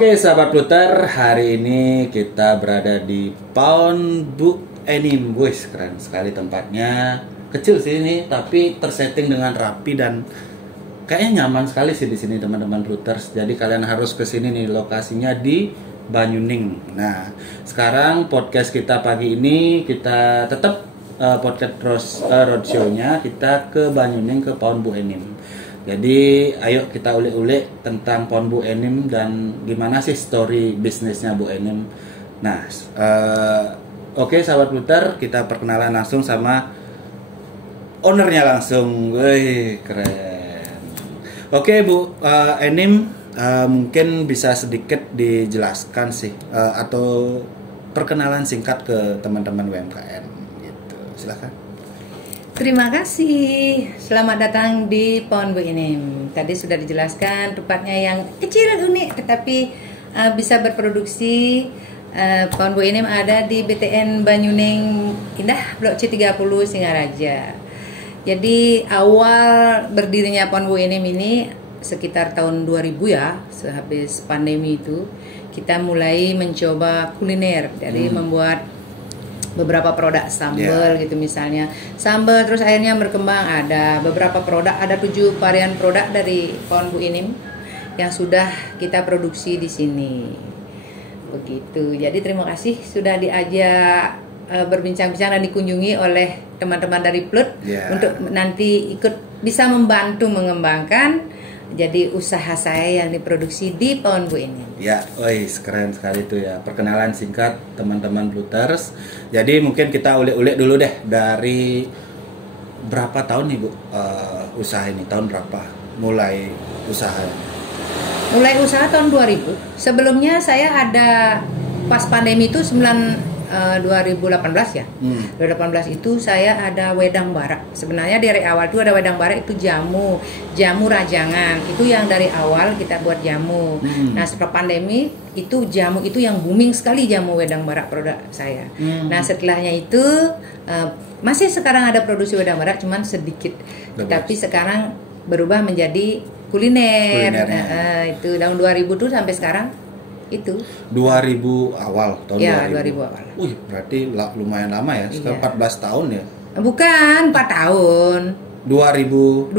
Oke sahabat Pluter, hari ini kita berada di Pawn Bu Enim. Wih, keren sekali tempatnya. Kecil sih ini, tapi tersetting dengan rapi dan kayaknya nyaman sekali sih di sini teman-teman Pluters. Jadi kalian harus ke sini nih, lokasinya di Banyuning. Nah, sekarang podcast kita pagi ini kita tetap podcast roadshow-nya kita ke Banyuning, ke Pawn Bu Enim. Jadi ayo kita ulik-ulik tentang Pawn Bu Enim dan gimana sih story bisnisnya Bu Enim. Nah, oke sahabat Pluter, kita perkenalan langsung sama ownernya langsung. Wih, keren. Oke Bu Enim, mungkin bisa sedikit dijelaskan sih atau perkenalan singkat ke teman-teman UMKM gitu. Silakan. Terima kasih. Selamat datang di Pawn Bu Enim. Tadi sudah dijelaskan tempatnya yang kecil unik tetapi bisa berproduksi. Pawn Bu Enim ada di BTN Banyuning Indah, Blok C30 Singaraja. Jadi awal berdirinya Pawn Bu Enim ini sekitar tahun 2000 ya, sehabis pandemi itu kita mulai mencoba kuliner dari membuat beberapa produk sambal gitu misalnya sambal, terus akhirnya berkembang ada beberapa produk, ada 7 varian produk dari Pawn Bu Enim yang sudah kita produksi di sini begitu. Jadi terima kasih sudah diajak berbincang-bincang dan dikunjungi oleh teman-teman dari Plut untuk nanti ikut bisa membantu mengembangkan jadi usaha saya yang diproduksi di Pawn Bu Enim. Ya, keren sekali tuh ya. Perkenalan singkat teman-teman Pluters. Jadi mungkin kita ulik-ulik dulu deh dari berapa tahun nih Bu usaha ini? Tahun berapa mulai usaha? Mulai usaha tahun 2000. Sebelumnya saya ada pas pandemi itu 2018 ya. 2018 itu saya ada wedang barak. Sebenarnya dari awal itu ada wedang barak itu jamu rajangan. Itu yang dari awal kita buat jamu. Nah, setelah pandemi itu jamu itu yang booming sekali, jamu wedang barak produk saya. Nah, setelahnya itu masih sekarang ada produksi wedang barak cuman sedikit. Tapi sekarang berubah menjadi kuliner. Itu tahun 2000 tuh sampai sekarang itu 2000 awal tahun ya, 2000 awal. Wih, berarti lumayan lama ya. Sekitar 14 tahun ya. Bukan 4 tahun. 2020.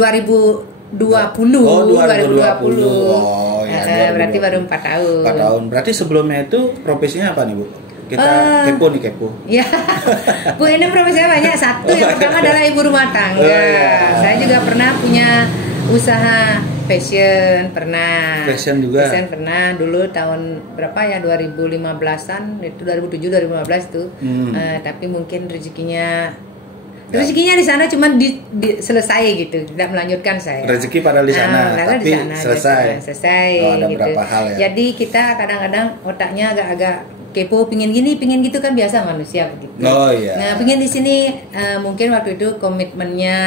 Oh, 2020. Oh ya, berarti baru 4 tahun. 4 tahun. Berarti sebelumnya itu profesinya apa nih Bu? Kita kepo. Ya, Bu Enim profesinya banyak. Satu yang pertama adalah ibu rumah tangga. Saya juga pernah punya usaha fashion, pernah. Fashion juga. Fashion pernah dulu tahun berapa ya, 2015-an, itu 2007 2015 itu. Tapi mungkin rezekinya di sana cuma selesai gitu, tidak melanjutkan saya. Rezeki padahal di sana, tapi di sana, selesai. Ada gitu. Berapa hal ya. Jadi kita kadang-kadang otaknya agak kepo, pingin gini, pingin gitu kan, biasa manusia begitu. Oh iya. Nah, pingin di sini mungkin waktu itu komitmennya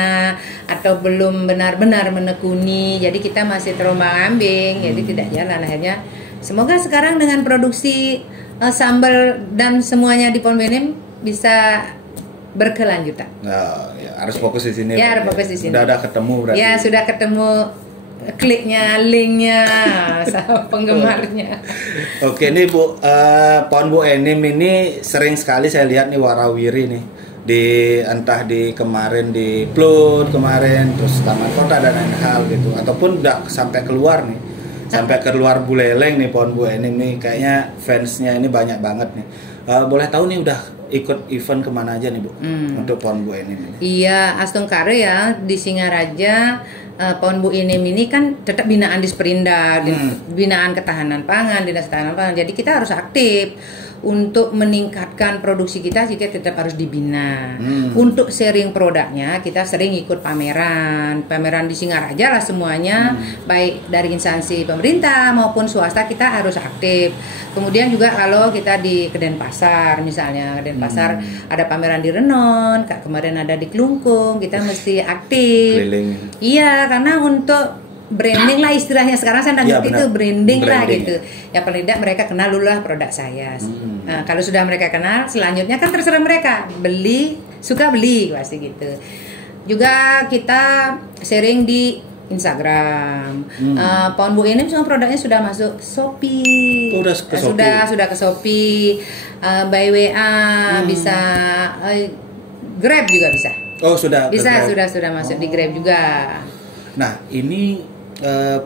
atau belum benar-benar menekuni, jadi kita masih terombang-ambing, jadi tidak jalan. Akhirnya semoga sekarang dengan produksi sambal dan semuanya di Pawn Bu Enim bisa berkelanjutan. Nah, ya, harus fokus di sini. Ya, harus fokus di sini. Sudah ada ketemu berarti. Ya, sudah ketemu kliknya, linknya, sama penggemarnya. Oke nih Bu, Pawn Bu Enim ini sering sekali saya lihat nih warawiri nih entah di kemarin di Plut kemarin, terus Taman Kota dan lain hal gitu, ataupun udah sampai keluar nih, sampai keluar Buleleng nih Pawn Bu Enim nih, kayaknya fansnya ini banyak banget nih. Boleh tahu nih udah ikut event kemana aja nih Bu untuk Pawn Bu Enim ini? Iya, Astungkare ya di Singaraja. Pawn Bu Enim ini kan tetap binaan Disperindak, binaan ketahanan pangan, dinas ketahanan pangan. Jadi kita harus aktif untuk meningkatkan produksi kita, jika tetap harus dibina. Untuk sharing produknya kita sering ikut pameran di Singaraja lah semuanya, baik dari instansi pemerintah maupun swasta kita harus aktif. Kemudian juga kalau kita di Denpasar misalnya, Denpasar ada pameran di Renon, kemarin ada di Klungkung, kita mesti aktif. Keliling. Iya, karena untuk branding lah istilahnya sekarang saya ngerti itu branding lah gitu. Ya paling tidak mereka kenal dulu lah produk saya. Nah, kalau sudah mereka kenal, selanjutnya kan terserah mereka suka beli pasti gitu. Juga kita sharing di Instagram. Pawn Bu Enim semua produknya sudah masuk Shopee. Udah ke Shopee. Sudah ke Shopee. By WA bisa, Grab juga bisa. Oh, sudah. Bisa, sudah masuk di Grab juga. Nah, ini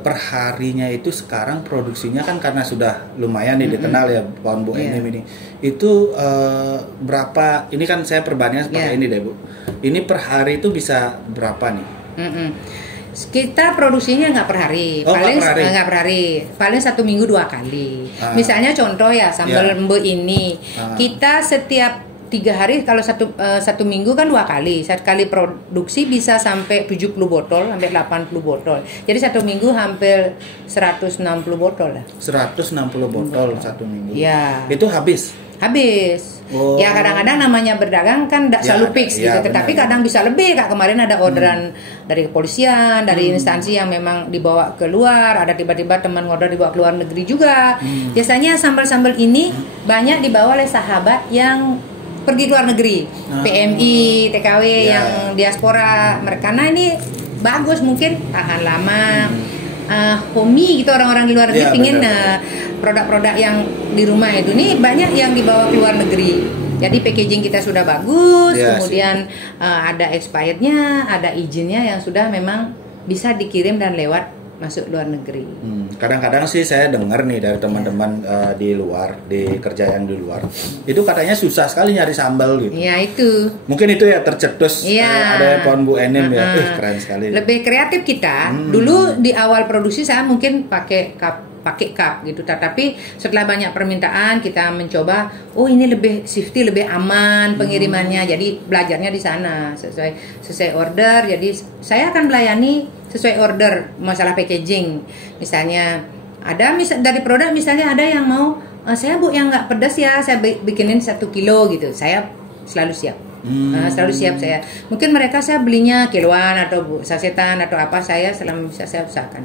perharinya itu sekarang produksinya kan karena sudah lumayan nih dikenal ya Pawn Bu Enim ini. Itu berapa? Ini kan saya perbandingan seperti ini deh Bu. Ini per hari itu bisa berapa nih? Kita produksinya nggak per hari, nggak per hari, paling 1 minggu 2 kali. Misalnya contoh ya sambal embe ini, kita setiap 3 hari, kalau satu minggu kan 2 kali. 1 kali produksi bisa sampai 70 botol, sampai 80 botol. Jadi 1 minggu hampir 160 botol lah. 160 botol 1 minggu. Ya. Itu habis. Oh. Ya kadang-kadang namanya berdagang kan tidak selalu fix gitu, tetapi kadang bisa lebih. Kak, kemarin ada orderan dari kepolisian, dari instansi yang memang dibawa keluar, ada tiba-tiba teman order dibawa ke luar negeri juga. Biasanya sambal-sambal ini banyak dibawa oleh sahabat yang pergi ke luar negeri, PMI, TKW yang diaspora, karena ini bagus, mungkin tahan lama. Homey gitu, orang-orang di luar negeri pingin produk-produk yang di rumah itu nih banyak yang dibawa ke luar negeri. Jadi packaging kita sudah bagus, kemudian ada expirednya, ada izinnya yang sudah memang bisa dikirim dan lewat masuk luar negeri. Kadang-kadang sih saya dengar nih dari teman-teman di luar, di kerja yang di luar, itu katanya susah sekali nyari sambal gitu. Iya itu. Mungkin itu ya tercetus ada Pawn Bu Enim ya, keren sekali. Lebih kreatif kita. Dulu di awal produksi saya mungkin pakai cup gitu, tetapi setelah banyak permintaan kita mencoba, oh ini lebih safety, lebih aman pengirimannya. Jadi belajarnya di sana sesuai order. Jadi saya akan melayani sesuai order masalah packaging. Misalnya ada dari produk, misalnya ada yang mau saya Bu yang nggak pedas ya, saya bikinin 1 kilo gitu, saya selalu siap. Selalu siap saya. Mungkin mereka saya belinya kiloan atau sasetan atau apa, saya selama bisa saya usahakan.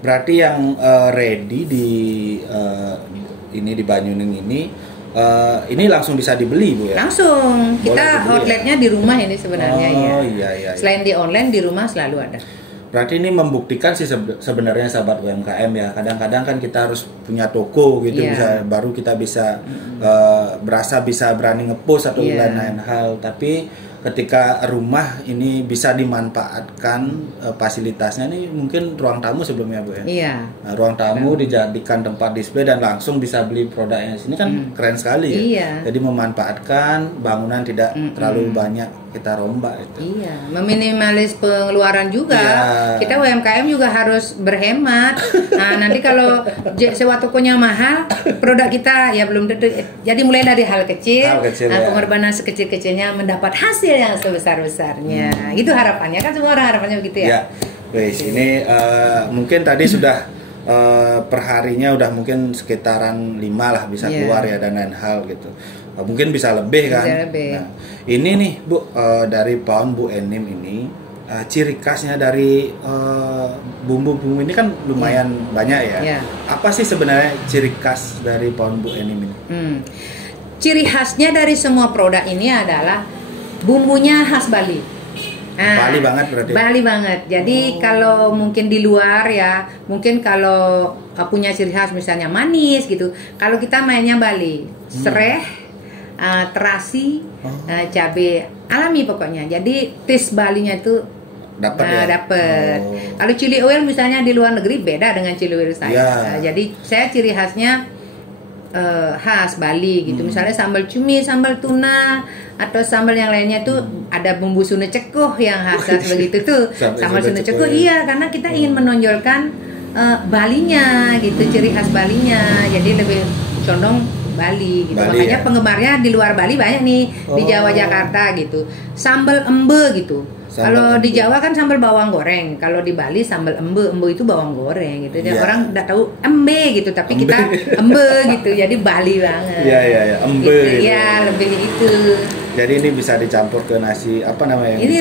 Berarti yang ready di ini di Banyuning ini langsung bisa dibeli Bu ya? Langsung. Kita outletnya di rumah ini sebenarnya Iya. Selain di online, di rumah selalu ada. Berarti ini membuktikan sih sebenarnya sahabat UMKM ya. Kadang-kadang kan kita harus punya toko gitu, baru kita bisa berasa bisa berani ngepost atau lain-lain hal. Tapi ketika rumah ini bisa dimanfaatkan fasilitasnya, ini mungkin ruang tamu sebelumnya Bu ya. Iya. Nah, ruang tamu dijadikan tempat display dan langsung bisa beli produknya. Ini kan keren sekali ya. Iya. Jadi memanfaatkan bangunan tidak terlalu banyak kita rombak itu. Iya, meminimalis pengeluaran juga. Kita UMKM juga harus berhemat. Nah, nanti kalau sewa tokonya mahal, produk kita ya belum tentu. Jadi mulai dari hal kecil, pengorbanan sekecil-kecilnya mendapat hasil yang sebesar-besarnya. Itu harapannya kan, semua orang harapannya begitu ya. Guys, ini mungkin tadi sudah perharinya udah mungkin sekitaran 5 lah bisa keluar ya, dan lain hal gitu. Mungkin bisa lebih kan. Nah, ini nih Bu, dari Pawn Bu Enim ini ciri khasnya dari bumbu-bumbu ini kan lumayan banyak ya. Apa sih sebenarnya ciri khas dari Pawn Bu Enim ini? Ciri khasnya dari semua produk ini adalah bumbunya khas Bali. Bali banget berarti. Bali banget. Jadi kalau mungkin di luar ya, mungkin kalau punya ciri khas misalnya manis gitu. Kalau kita mainnya Bali, sereh, terasi, cabai alami pokoknya. Jadi taste Balinya itu dapat. Kalau chili oil misalnya di luar negeri beda dengan chili oil saya. Jadi saya ciri khasnya khas Bali gitu. Misalnya sambal cumi, sambal tuna, atau sambal yang lainnya tuh ada bumbu sune cekuh yang khas begitu tuh. Sambal sune cekuh karena kita ingin menonjolkan Balinya gitu, ciri khas Balinya. Jadi lebih condong Bali gitu. Makanya penggemarnya di luar Bali banyak nih, di Jawa, Jakarta gitu. Sambal embe gitu. Kalau di Jawa kan sambal bawang goreng, kalau di Bali sambal embe itu bawang goreng gitu. Jadi orang udah tahu embe gitu, tapi kita embe gitu. Jadi Bali banget. Iya, embe. Gitu. Iya, lebih itu. Jadi ini bisa dicampur ke nasi apa namanya? Ini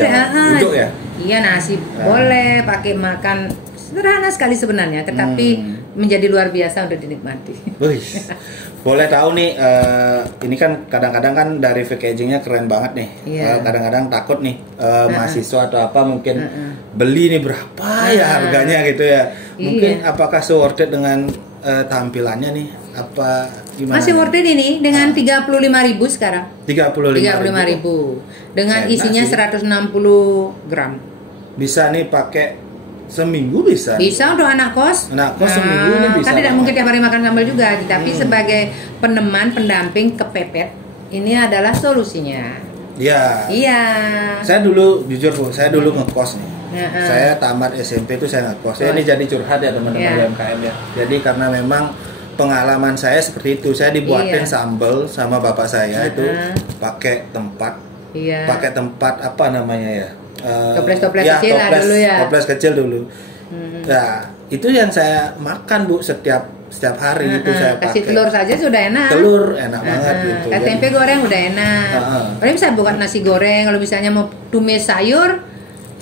uduk ya? Iya, nasi boleh pakai, makan sederhana sekali sebenarnya, tetapi menjadi luar biasa untuk dinikmati. Wih, boleh tahu nih, ini kan kadang-kadang kan dari packagingnya keren banget nih. Iya. Kadang-kadang takut nih mahasiswa atau apa mungkin beli nih berapa ya harganya gitu ya. Mungkin apakah worth it dengan tampilannya nih? Apa gimana? Masih worth it ini dengan 35.000 sekarang. 35.000. Dengan Enak isinya sih. 160 gram. Bisa nih pakai seminggu bisa. Bisa untuk anak kos. Anak kos seminggu nih bisa. Kan tidak mungkin tiap hari makan sambal juga, tapi sebagai peneman, pendamping kepepet, ini adalah solusinya. Iya. Iya. Saya dulu jujur Bu, saya dulu ngekos nih. Heeh. Saya tamat SMP itu saya ngekos. Ini jadi curhat ya teman-teman Iya. UMKM ya. Jadi karena memang pengalaman saya seperti itu, saya dibuatin Iya. sambal sama bapak saya itu pakai tempat, Iya. pakai tempat apa namanya ya? Toples-toples kecil lah dulu ya. Toples kecil dulu. Nah, itu yang saya makan Bu setiap hari itu saya pakai. Kasih telur saja sudah enak. Telur enak banget gitu. Kasih tempe goreng udah enak. Kalau bisa buat nasi goreng, kalau misalnya mau tumis sayur,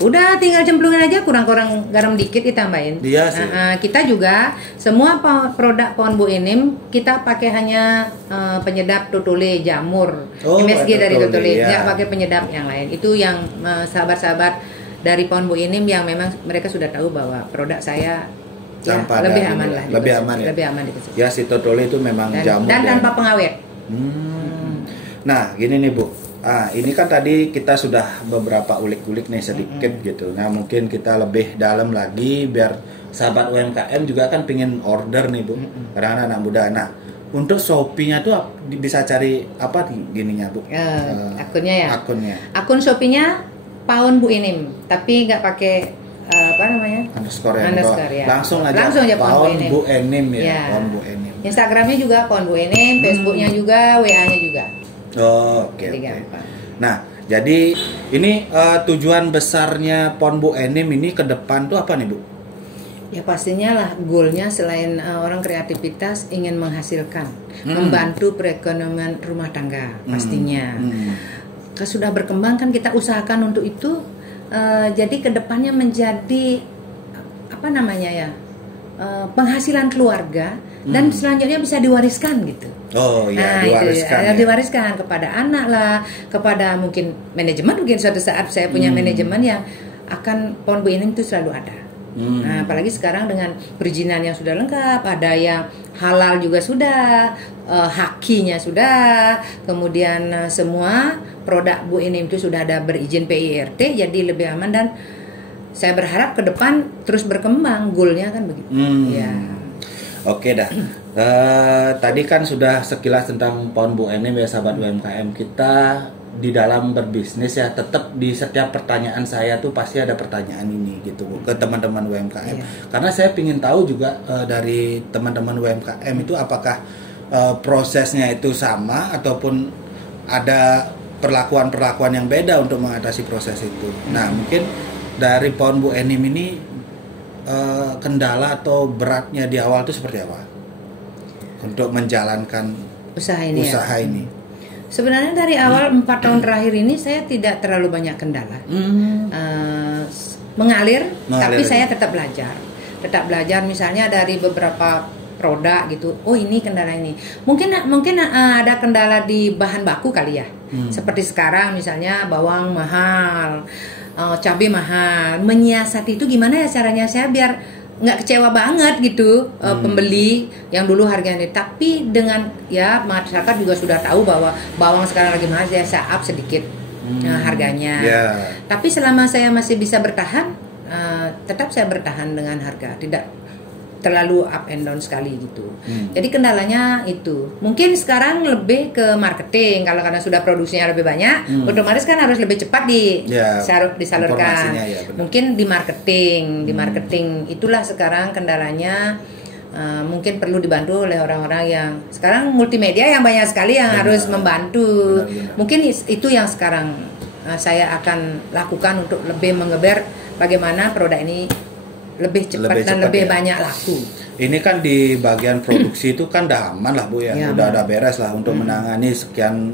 udah tinggal cemplungin aja, kurang-kurang garam dikit ditambahin. Iya sih. Kita juga semua produk Pohon Bu Enim kita pakai hanya penyedap tutule jamur, MSG dari tutule, ya. nggak pakai penyedap yang lain. Itu yang sahabat-sahabat dari Pohon Bu Enim yang memang mereka sudah tahu bahwa produk saya ya, Tanpa lebih ada aman ini lah. ya. Lebih aman ya? Lebih aman dikasih. Ya si totole itu memang jamur Dan ya. tanpa pengawet. Nah gini nih Bu, ini kan tadi kita sudah beberapa ulik-ulik nih sedikit gitu. Nah mungkin kita lebih dalam lagi biar sahabat UMKM juga kan pingin order nih Bu, karena anak muda. Nah untuk Shopee-nya tuh bisa cari apa nih gininya Bu? Akunnya ya. Akunnya. Akun Shopee-nya Pohon Bu Enim, tapi nggak pakai apa namanya? Underscore ya. Langsung aja Pohon Bu Enim ya. Pohon Bu Enim. Instagramnya juga Pohon Bu Enim, Facebooknya juga, WA-nya juga. Oke. Nah, jadi ini tujuan besarnya Pohon Bu Enim ini ke depan tuh apa nih Bu? Ya pastinya lah goalnya selain orang kreativitas ingin menghasilkan, membantu perekonomian rumah tangga pastinya. Sudah berkembang kan kita usahakan untuk itu. Jadi kedepannya menjadi apa namanya ya penghasilan keluarga dan selanjutnya bisa diwariskan gitu. Oh iya, diwariskan. Itu, diwariskan kepada anak lah, kepada mungkin manajemen, mungkin suatu saat saya punya manajemen yang akan Pohon Bu Enim itu selalu ada. Nah, apalagi sekarang dengan perizinan yang sudah lengkap, ada yang halal juga sudah, hakinya sudah, kemudian semua produk Bu Enim itu sudah ada berizin PIRT, jadi lebih aman dan saya berharap ke depan terus berkembang, goalnya kan begitu. Ya. Oke dah. Tadi kan sudah sekilas tentang Pohon Bu Enim ya sahabat UMKM kita. Di dalam berbisnis ya tetap di setiap pertanyaan saya tuh pasti ada pertanyaan ini gitu Bu, ke teman-teman UMKM. Karena saya ingin tahu juga dari teman-teman UMKM itu apakah prosesnya itu sama ataupun ada perlakuan-perlakuan yang beda untuk mengatasi proses itu. Nah mungkin dari Pohon Bu Enim ini kendala atau beratnya di awal itu seperti apa untuk menjalankan usaha ini. Sebenarnya dari awal 4 tahun terakhir ini saya tidak terlalu banyak kendala, mengalir, tapi saya tetap belajar misalnya dari beberapa produk gitu. Oh ini kendala ini, mungkin ada kendala di bahan baku kali ya, seperti sekarang misalnya bawang mahal, cabai mahal, menyiasati itu gimana ya caranya saya biar nggak kecewa banget gitu pembeli yang dulu harganya, tapi dengan ya masyarakat juga sudah tahu bahwa bawang sekarang lagi mahal, saya up sedikit harganya. Tapi selama saya masih bisa bertahan, tetap saya bertahan dengan harga, tidak terlalu up and down sekali gitu. Jadi kendalanya itu mungkin sekarang lebih ke marketing, kalau karena sudah produksinya lebih banyak, otomatis kan harus lebih cepat disalurkan. Mungkin di marketing itulah sekarang kendalanya. Mungkin perlu dibantu oleh orang-orang yang sekarang multimedia yang banyak sekali yang harus membantu. Mungkin itu yang sekarang saya akan lakukan untuk lebih mengeber bagaimana produk ini lebih cepat dan lebih banyak laku. Ini kan di bagian produksi itu kan udah aman lah Bu ya, udah ada beres lah untuk menangani sekian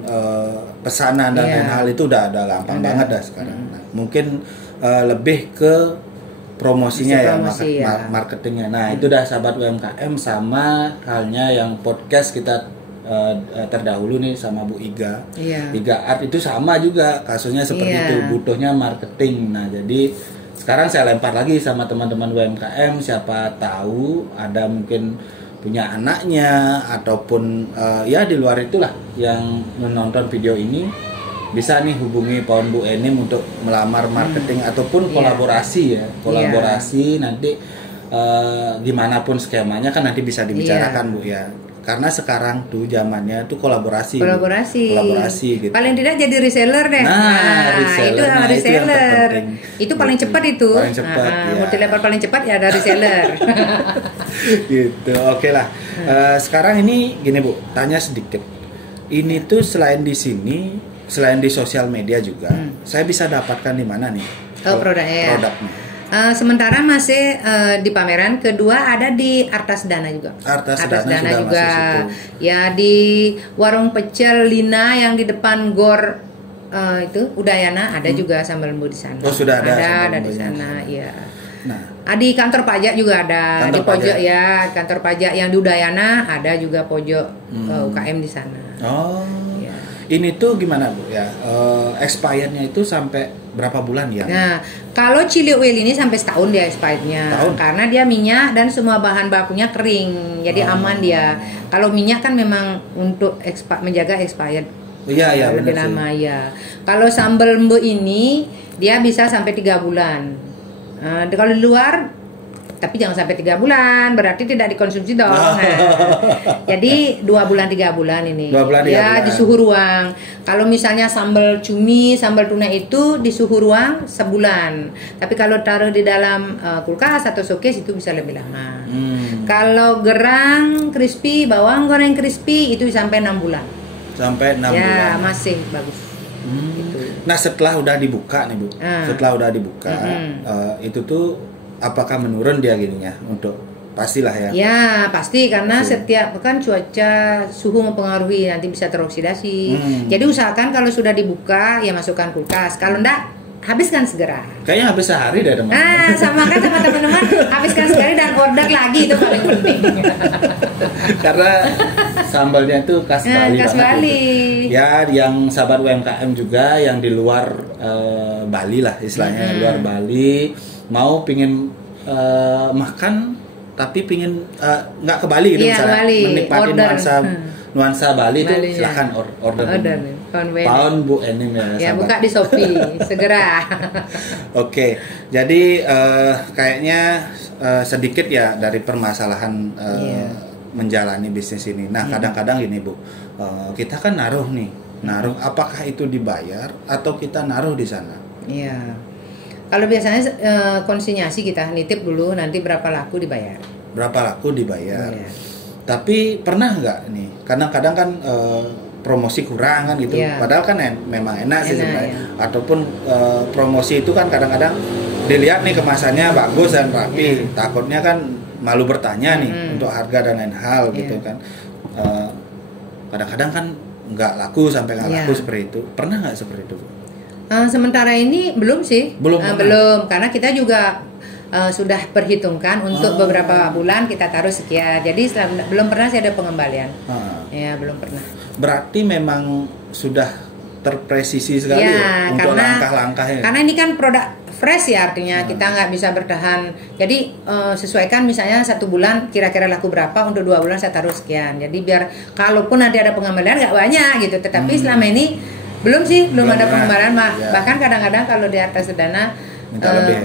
pesanan dan lain hal itu udah gampang banget dah sekarang. Nah, mungkin lebih ke promosinya Masih ya, promosi, ya. marketingnya. Nah, itu dah sahabat UMKM, sama halnya yang podcast kita terdahulu nih sama Bu Iga. Iya. Iga Art itu sama juga kasusnya seperti Iya. itu, butuhnya marketing. Nah, jadi sekarang saya lempar lagi sama teman-teman UMKM, siapa tahu ada mungkin punya anaknya ataupun ya di luar itulah yang menonton video ini, bisa nih hubungi Paon Bu Enim untuk melamar marketing ataupun kolaborasi ya. Kolaborasi nanti gimana pun skemanya kan nanti bisa dibicarakan Bu ya. Karena sekarang tuh zamannya tuh kolaborasi. Gitu. Paling tidak jadi reseller deh. Reseller. Itu Nah, reseller. Itu paling gitu. cepat itu. Paling cepat, ya. Mau dilempar paling cepat ya ada reseller. Gitu. Oke lah. Sekarang ini gini Bu, tanya sedikit. Ini tuh selain di sini, selain di sosial media juga, saya bisa dapatkan di mana nih? Produknya. Sementara masih di pameran. Kedua ada di Artas Dana juga. Artas Dana juga. Ya di warung pecel Lina yang di depan Gor itu Udayana ada juga sambal lembu di sana. Oh, sudah ada. Ada di sana, ya. Nah, di kantor pajak juga ada. Di pojok pajak. ya, kantor pajak yang di Udayana ada juga pojok UKM di sana. Oh. Ya. Ini tuh gimana Bu ya? Expirednya itu sampai berapa bulan ya? Nah, kalau chili oil ini sampai setahun dia expirednya, karena dia minyak dan semua bahan bakunya kering, jadi aman dia. Kalau minyak kan memang untuk menjaga expired. Iya, lebih lama ya. Kalau sambal lembu ini dia bisa sampai 3 bulan. Kalau di luar, tapi jangan sampai 3 bulan, berarti tidak dikonsumsi dong. Jadi 2 bulan 3 bulan ini. 2 bulan 3 bulan. Di suhu ruang. Kalau misalnya sambal cumi, sambal tuna itu di suhu ruang sebulan. Tapi kalau taruh di dalam kulkas atau showcase itu bisa lebih lama. Kalau gerang crispy, bawang goreng crispy itu sampai 6 bulan. Sampai 6 bulan. Ya, masih bagus. Gitu. Nah, setelah udah dibuka nih Bu. Setelah udah dibuka, itu tuh apakah menurun dia gininya untuk pastilah ya? Ya pasti karena setiap kan cuaca suhu mempengaruhi, nanti bisa teroksidasi. Jadi usahakan kalau sudah dibuka ya masukkan kulkas. Kalau enggak habiskan segera. Kayaknya habis sehari deh teman-teman. Sama kan sama teman-teman habiskan sekali dan order lagi itu paling penting. Karena sambalnya itu khas Bali khas banget. Bali. Gitu. Ya, yang sahabat UMKM juga yang di luar Bali lah istilahnya, luar Bali mau pingin makan tapi pingin nggak ke Bali gitu misalnya, menikmati nuansa Bali itu silahkan order. Paon Bu Enim ya. Buka di Shopee segera. Oke, jadi kayaknya sedikit ya dari permasalahan menjalani bisnis ini. Nah, kadang-kadang gini Bu, kita kan naruh apakah itu dibayar atau kita naruh di sana? Iya. Kalau biasanya konsinyasi kita nitip dulu, nanti berapa laku dibayar. Iya. Tapi pernah nggak nih? Kadang-kadang kan promosi kurang kan gitu. Padahal kan memang enak sih sebenarnya. Ataupun promosi itu kan kadang-kadang dilihat nih kemasannya bagus dan rapi. Takutnya kan malu bertanya nih untuk harga dan lain hal gitu kan. Kadang-kadang kan nggak laku sampai nggak laku seperti itu. Pernah nggak seperti itu? Sementara ini belum sih. Belum, karena kita juga sudah perhitungkan untuk beberapa bulan kita taruh sekian. Jadi belum pernah sih ada pengembalian. Ya, belum pernah. Berarti memang sudah terpresisi sekali untuk langkah-langkahnya. Karena ini kan produk fresh ya, artinya kita nggak bisa bertahan. Jadi sesuaikan misalnya 1 bulan kira-kira laku berapa, untuk 2 bulan saya taruh sekian. Jadi biar kalaupun nanti ada pengembalian nggak banyak gitu. Tetapi selama ini belum ada pengembalian. Bahkan kadang-kadang kalau di atas dana minta lebih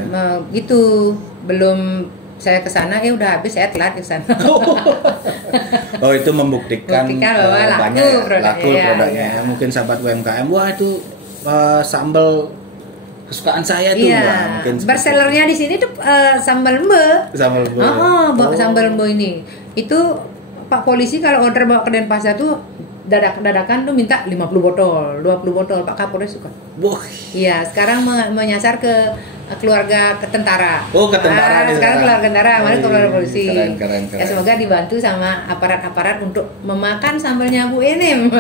gitu, belum saya kesana udah habis, saya telat ke sana. Oh, itu membuktikan bahwa laku produknya. Mungkin sahabat UMKM, wah itu sambal kesukaan saya tuh. Mungkin bestsellernya di sini tuh sambal lembu. Sambal lembu ini. Itu Pak Polisi kalau order bawa ke Denpasar tuh dadakan tuh minta 50 botol, 20 botol. Pak Kapolres suka. Iya, sekarang menyasar ke keluarga ke tentara. Oh, ke tentara nih sekarang keluarga tentara, mana keluarga polisi. Keren. Ya semoga dibantu sama aparat-aparat untuk memakan sambalnya Bu Enim.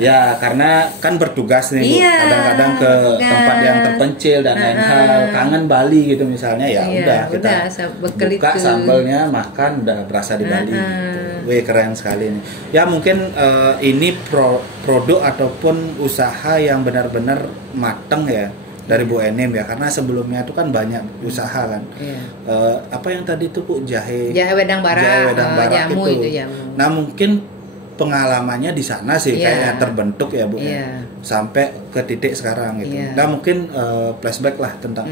Ya, karena kan bertugas nih, Bu. Iya, Kadang-kadang ke tempat yang terpencil dan lain hal, kangen Bali gitu misalnya, ya udah kita buka sambalnya, makan, udah berasa di Bali. Gitu. Wih, keren sekali nih. Ya mungkin ini produk ataupun usaha yang benar-benar mateng ya dari Bu Enim ya, karena sebelumnya itu kan banyak usaha kan. Apa yang tadi itu Bu, jahe wedang bara, jamu itu jamu. Nah mungkin pengalamannya di sana sih kayak terbentuk ya Bu ya, sampai ke titik sekarang gitu. Nah mungkin flashback lah tentang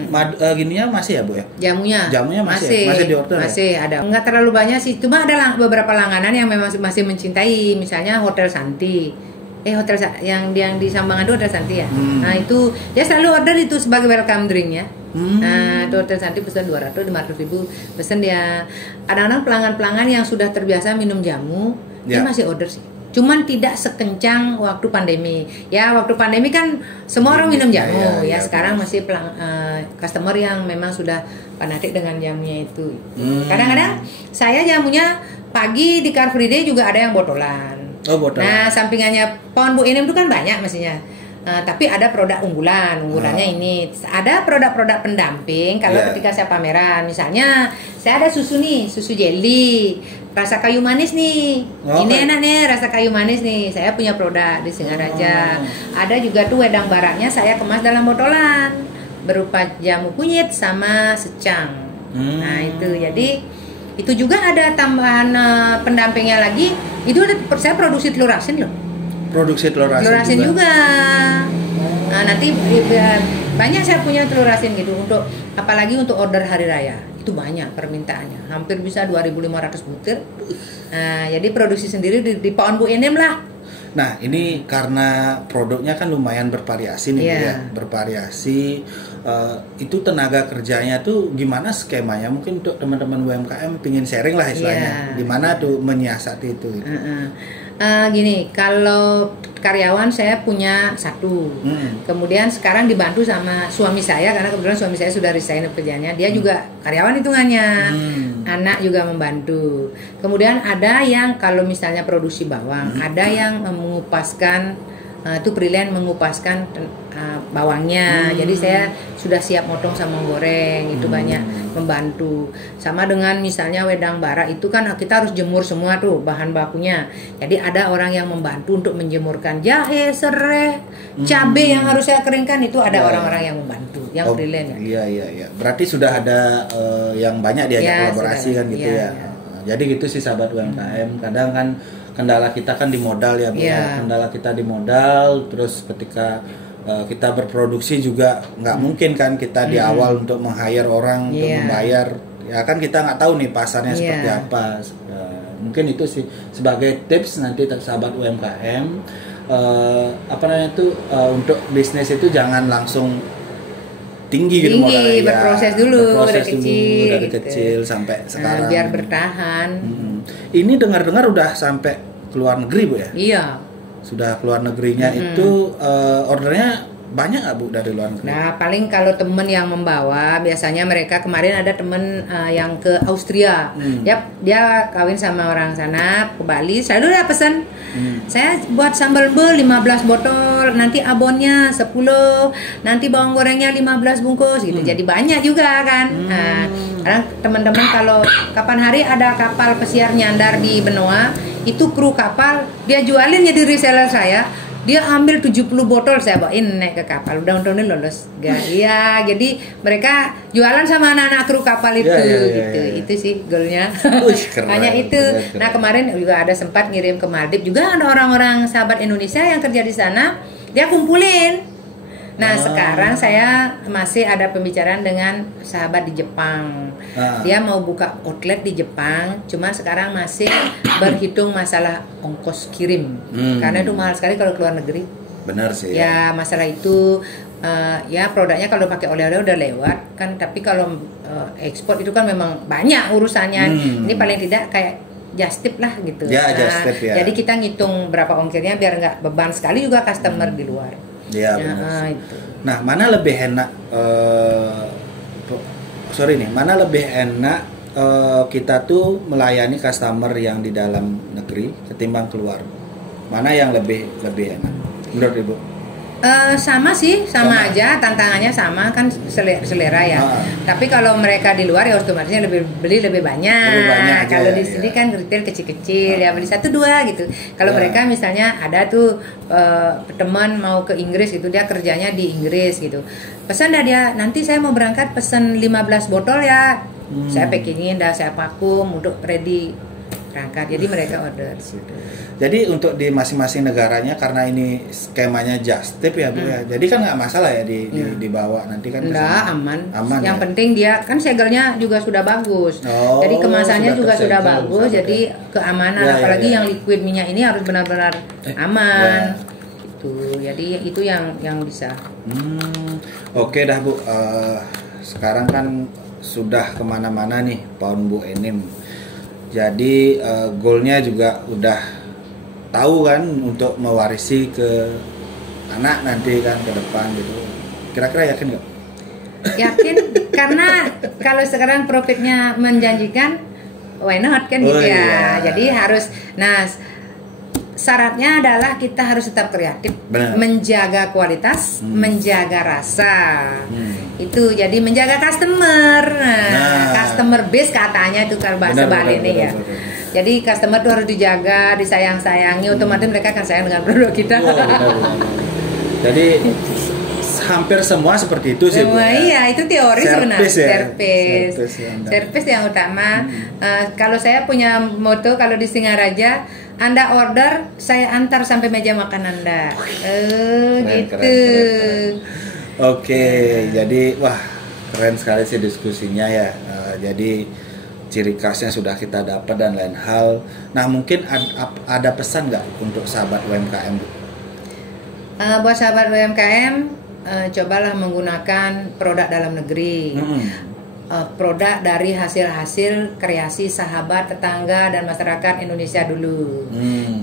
gininya masih ya Bu ya, jamunya masih di order masih ya? Ada, nggak terlalu banyak sih, cuma ada beberapa langganan yang memang masih mencintai, misalnya Hotel Santi. Hotel yang di Sambangan itu Hotel Santi ya. Nah itu dia selalu order itu sebagai welcome drink ya. Nah itu Hotel Santi pesan 200-500 ribu, pesan dia. Kadang-kadang pelanggan-pelanggan yang sudah terbiasa minum jamu, dia masih order sih. Cuman tidak sekencang waktu pandemi. Ya waktu pandemi kan semua orang minum jamu. Sekarang masih customer yang memang sudah fanatik dengan jamunya itu. Kadang-kadang saya jamunya pagi di Car Free Day juga ada yang botolan. Nah sampingannya pohon Bu Enim itu kan banyak mestinya. Tapi ada produk unggulannya ini. Ada produk-produk pendamping kalau ketika saya pameran. Misalnya saya ada susu nih, susu jelly rasa kayu manis nih. Ini enak nih rasa kayu manis nih. Saya punya produk di Singaraja. Ada juga tuh wedang baraknya saya kemas dalam botolan berupa jamu kunyit sama secang. Nah itu jadi itu juga ada tambahan pendampingnya lagi. Itu saya produksi telur asin loh. Produksi telur asin juga. Nah, nanti banyak saya punya telur asin gitu untuk apalagi untuk order hari raya. Itu banyak permintaannya. Hampir bisa 2.500 butir. Nah, jadi produksi sendiri di pohon Bu Enim lah. Nah, ini karena produknya kan lumayan bervariasi nih ya. Bervariasi. Itu tenaga kerjanya tuh gimana skemanya? Mungkin untuk teman-teman UMKM pingin sharing lah istilahnya. Gimana tuh menyiasati itu? Gini, kalau karyawan saya punya 1. Kemudian sekarang dibantu sama suami saya karena kebetulan suami saya sudah resign pekerjaannya. Dia juga karyawan hitungannya. Anak juga membantu. Kemudian ada yang kalau misalnya produksi bawang, ada yang mengupaskan itu freelance mengupaskan bawangnya. Jadi saya sudah siap motong sama goreng, itu banyak membantu. Sama dengan misalnya wedang bara itu kan kita harus jemur semua tuh bahan bakunya. Jadi ada orang yang membantu untuk menjemurkan jahe, serai, cabai yang harus saya keringkan, itu ada orang-orang yang membantu, yang freelance. Iya. Berarti sudah ada yang banyak diajak kolaborasi kan gitu ya. Jadi gitu sih sahabat UMKM. Kadang kan kendala kita kan di modal ya Bu. Kendala kita di modal, terus ketika kita berproduksi juga nggak mungkin kan kita di awal untuk meng-hire orang untuk membayar, ya kan kita nggak tahu nih pasarnya seperti apa. Mungkin itu sih sebagai tips nanti sahabat UMKM, apa namanya itu untuk bisnis itu jangan langsung tinggi gitu modalnya, berproses dulu dari kecil sampai sekarang biar bertahan. Ini dengar-dengar udah sampai keluar negeri Bu ya? Iya. Sudah keluar negerinya itu ordernya banyak nggak Bu dari luar negeri? Nah paling kalau temen yang membawa, biasanya mereka kemarin ada temen yang ke Austria, dia kawin sama orang sana ke Bali, saya udah pesan, saya buat sambal 15 botol, nanti abonnya 10, nanti bawang gorengnya 15 bungkus gitu, jadi banyak juga kan. Nah, sekarang teman-teman kalau kapan hari ada kapal pesiar nyandar di benua, itu kru kapal dia jualin jadi reseller saya. Dia ambil 70 botol, saya bawain naik ke kapal. Udah untungnya lolos. Iya, jadi mereka jualan sama anak-anak kru kapal itu gitu. Itu sih goalnya. Hanya itu. Keren. Nah, kemarin juga ada sempat ngirim ke Maldives, juga ada orang-orang sahabat Indonesia yang kerja di sana, dia kumpulin. Nah, sekarang saya masih ada pembicaraan dengan sahabat di Jepang. Dia mau buka outlet di Jepang, cuma sekarang masih berhitung masalah ongkos kirim. Karena itu mahal sekali kalau keluar negeri. Benar sih. Ya, masalah itu ya produknya kalau pakai oleh-oleh udah lewat kan, tapi kalau ekspor itu kan memang banyak urusannya. Ini paling tidak kayak just tip lah gitu. Ya, just tip, ya. Jadi kita ngitung berapa ongkirnya biar nggak beban sekali juga customer di luar. Iya, benar. Nah, mana lebih enak sorry nih, mana lebih enak kita tuh melayani customer yang di dalam negeri ketimbang keluar? Mana yang lebih enak menurut Ibu? Sama sih, sama aja, tantangannya sama kan, selera ya. Tapi kalau mereka di luar ya otomatisnya beli lebih banyak. Kalau di sini kan retail kecil-kecil ya, beli 1-2 gitu. Kalau mereka misalnya ada tuh teman mau ke Inggris gitu, dia kerjanya di Inggris gitu. Pesan dah dia, nanti saya mau berangkat pesan 15 botol ya. Saya packingin dah, saya vakum untuk ready berangkat. Jadi mereka order. Jadi untuk di masing-masing negaranya, karena ini skemanya just tip ya Bu ya. Jadi kan nggak masalah ya dibawa nanti kan. Enggak, aman. Yang Ya? penting dia kan segelnya juga sudah bagus. Jadi kemasannya juga sudah bagus. Jadi keamanan, apalagi yang liquid minyak ini harus benar-benar aman. Gitu. Jadi itu yang bisa. Oke dah Bu. Sekarang kan sudah kemana-mana nih Pawn Bu Enim. Jadi goalnya juga udah tahu kan untuk mewarisi ke anak nanti kan ke depan gitu. Kira-kira yakin nggak? Yakin, karena kalau sekarang profitnya menjanjikan, why not kan gitu ya. Iya. Jadi harus, syaratnya adalah kita harus tetap kreatif, menjaga kualitas, menjaga rasa. Itu jadi menjaga customer, customer base katanya itu kalau bahasa Bali ini ya. Jadi customer tuh harus dijaga, disayang-sayangi, otomatis mereka akan sayang dengan produk kita. Jadi hampir semua seperti itu sih Bu. Iya, itu teori sebenarnya. Service yang utama. Kalau saya punya moto kalau di Singaraja, Anda order, saya antar sampai meja makan Anda. Gitu. Keren. Oke, jadi wah keren sekali sih diskusinya ya. Jadi ciri khasnya sudah kita dapat dan lain hal. Nah mungkin ada pesan nggak untuk sahabat UMKM Bu? Buat sahabat UMKM, cobalah menggunakan produk dalam negeri. Produk dari hasil-hasil kreasi sahabat, tetangga, dan masyarakat Indonesia dulu.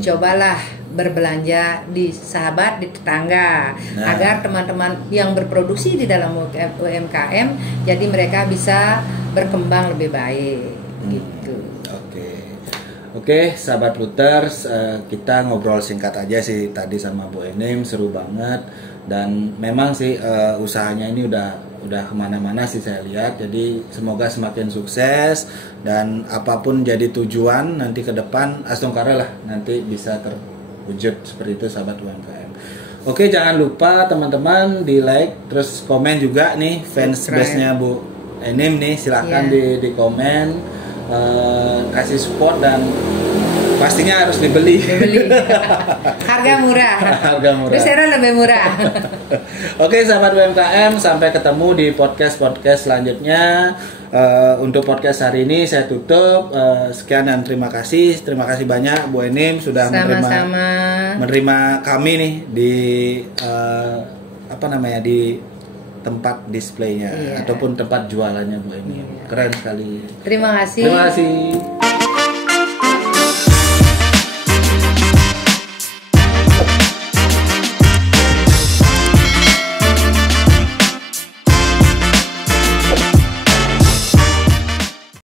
Cobalah berbelanja di sahabat, di tetangga, agar teman-teman yang berproduksi di dalam UMKM, jadi mereka bisa berkembang lebih baik. Gitu. Oke, sahabat Rooters, kita ngobrol singkat aja sih tadi sama Bu Enim, seru banget. Dan memang sih usahanya ini udah kemana-mana sih saya lihat. Jadi semoga semakin sukses dan apapun jadi tujuan nanti ke depan Astungkara lah nanti bisa terwujud seperti itu sahabat UMKM. Oke, jangan lupa teman-teman di like terus komen juga nih fans base-nya Bu Enim nih, silahkan di komen, kasih support dan pastinya harus dibeli. Harga murah. Bisa lebih murah. Oke, sahabat UMKM, sampai ketemu di podcast selanjutnya. Untuk podcast hari ini saya tutup. Sekian dan terima kasih. Terima kasih banyak Bu Enim sudah menerima kami nih di di tempat displaynya ataupun tempat jualannya Bu Enim. Keren sekali. Terima kasih.